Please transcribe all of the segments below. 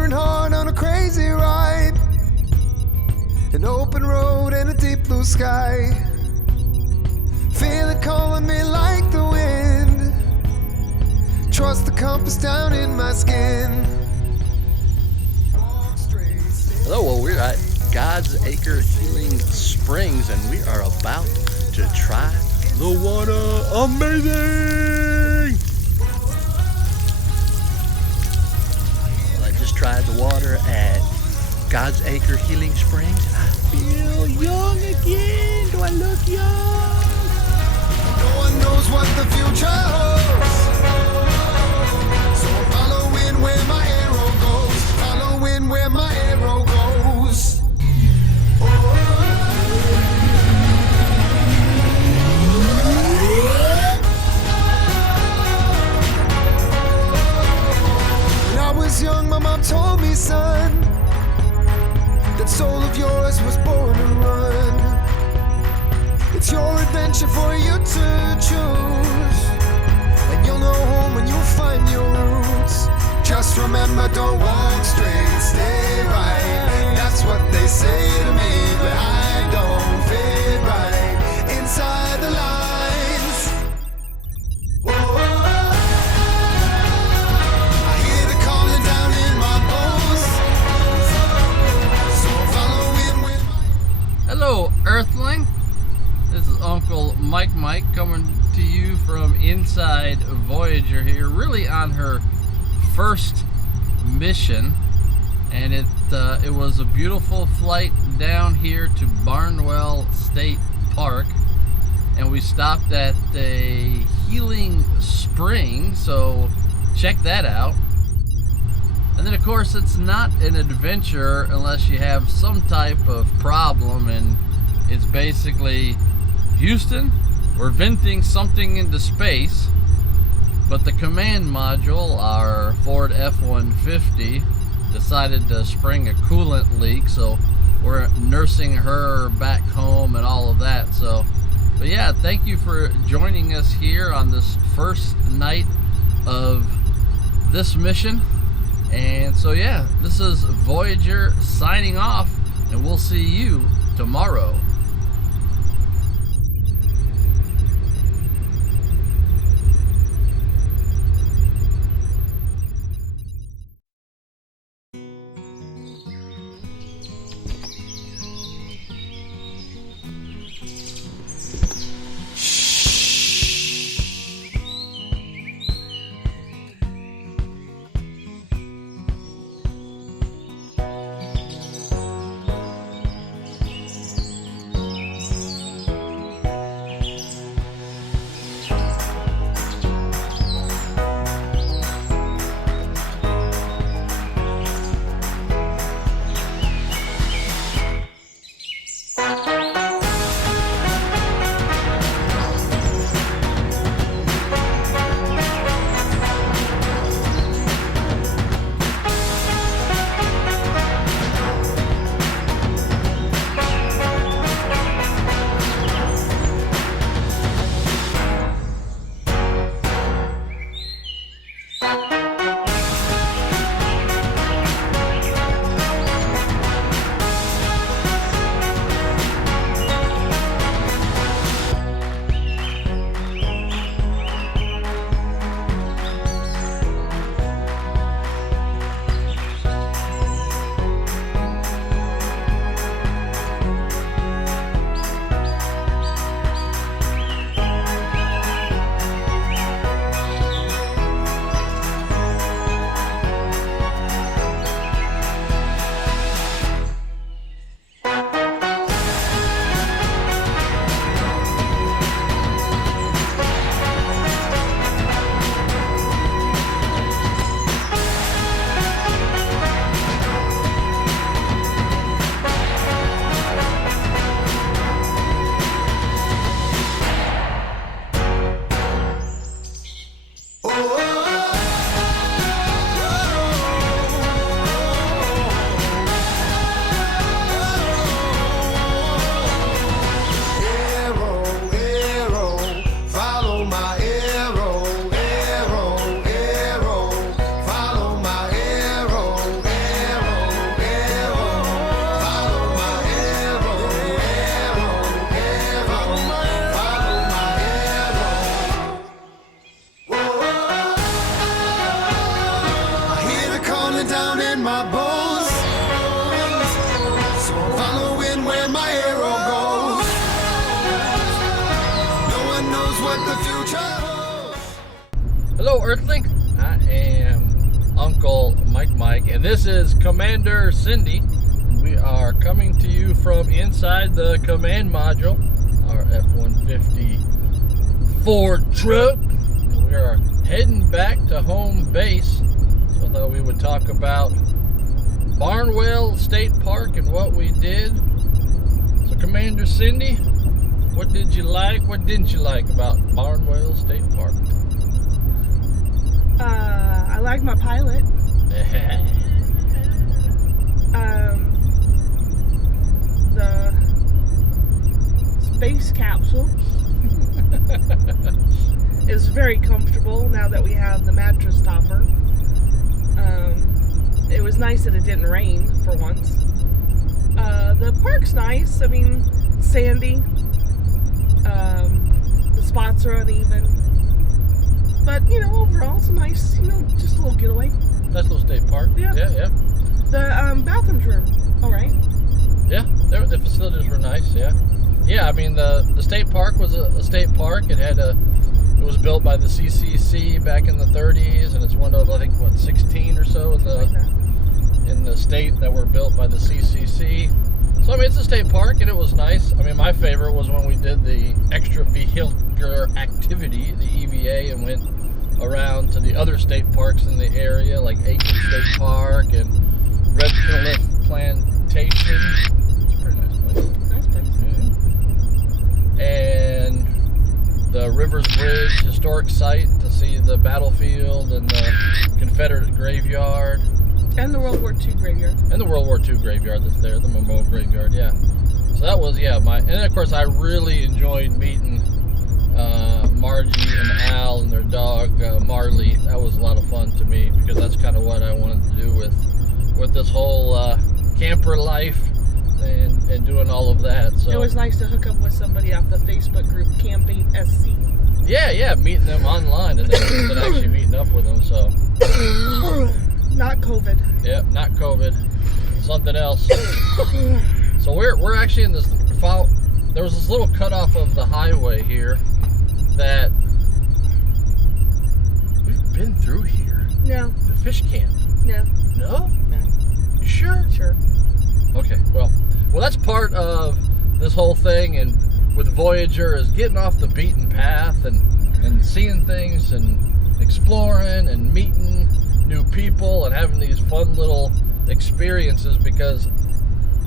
wandering hard on a crazy ride. An open road and a deep blue sky. Feel it calling me like the wind. Trust the compass down in my skin. Hello, well, we're at God's Acre Healing Springs and we are about to try the water. Amazing! Well, I just tried the water at God's Acre Healing Springs and I feel young again. Do I look young? No one knows what the future holds, so I'm following where my arrow goes. Following where my arrow goes. When I was young, my mom told me, son, that soul of yours was born to run. It's your adventure for you to choose, and you'll know home when you find your roots. Just remember, don't walk straight, stay right. That's what they say to me, but I don't fit right inside the lines. Whoa. I hear the calling down in my bones, so I'm following with my... Hello, Earthling. This is Uncle Mike coming to you from inside Voyager here, really on her first mission, and it was a beautiful flight down here to Barnwell State Park, and we stopped at a healing spring, so check that out. And then of course it's not an adventure unless you have some type of problem, and it's basically, Houston, we're venting something into space, but the command module, our Ford F-150, decided to spring a coolant leak, so we're nursing her back home and all of that. So, but yeah, thank you for joining us here on this first night of this mission. And so yeah, this is Voyager signing off, and we'll see you tomorrow. down in my bones. So I'm following where my arrow goes. No one knows what the future holds. Hello, Earthling. I am Uncle Mike, and this is Commander Cindy. We are coming to you from inside the command module, our F-150 Ford truck. And we are heading back to home base. So I thought we would talk about Barnwell State Park and what we did. So Commander Cindy, what did you like, what didn't you like about Barnwell State Park? I like my pilot. The space capsule is very comfortable now that we have the mattress topper. It was nice that it didn't rain for once. The park's nice. I mean, it's sandy. The spots are uneven. But, you know, overall, it's a nice, just a little getaway. Nice little state park. Yeah. Yeah. The bathrooms were all right. Yeah, the facilities were nice. Yeah. I mean, the state park was a state park. It was built by the CCC back in the 30s, and it's one of, I think, 16 or so in the state that were built by the CCC. So I mean, it's a state park, and it was nice. I mean, my favorite was when we did the extra vehicular activity, the EVA, and went around to the other state parks in the area, like Aiken State Park and Red Cliff Plantation. It's a pretty nice place. Nice place. Yeah. And the Rivers Bridge historic site to see the battlefield and the Confederate graveyard. And the World War II graveyard. And the World War II graveyard that's there, the Memorial Graveyard, yeah. So that was, and then of course I really enjoyed meeting Margie and Al and their dog, Marley. That was a lot of fun to me because that's kind of what I wanted to do with this whole camper life and doing all of that. So it was nice to hook up with somebody off the Facebook group Camping SC. Yeah, meeting them online and then actually meeting up with them, so. Not COVID. Yeah, not COVID. Something else. So we're actually in this there was this little cutoff of the highway here that we've been through here. No. The fish camp. No. No? No. You sure? Sure. Okay, well that's part of this whole thing, and with Voyager is getting off the beaten path and seeing things and exploring and meeting new people and having these fun little experiences, because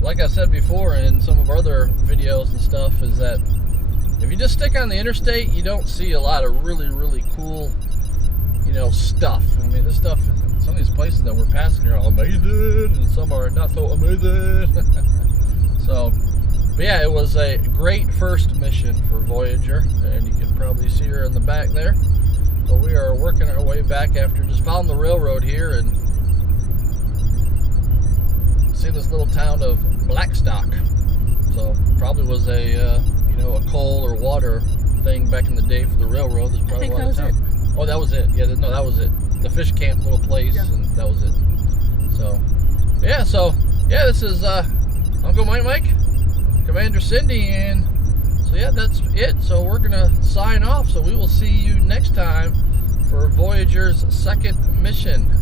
like I said before in some of our other videos and stuff, is that if you just stick on the interstate, you don't see a lot of really, really cool, stuff. I mean, this stuff, some of these places that we're passing are all amazing, and some are not so amazing. So, but yeah, it was a great first mission for Voyager, and you can probably see her in the back there. So we are working our way back after just following the railroad here and seeing this little town of Blackstock. So probably was a coal or water thing back in the day for the railroad. That's probably why the town. Oh, that was it. Yeah, no, that was it. The fish camp little place, and that was it. So this is Uncle Mike, Commander Cindy, and so that's it. So we're gonna sign off. So we will see you next time for Voyager's second mission.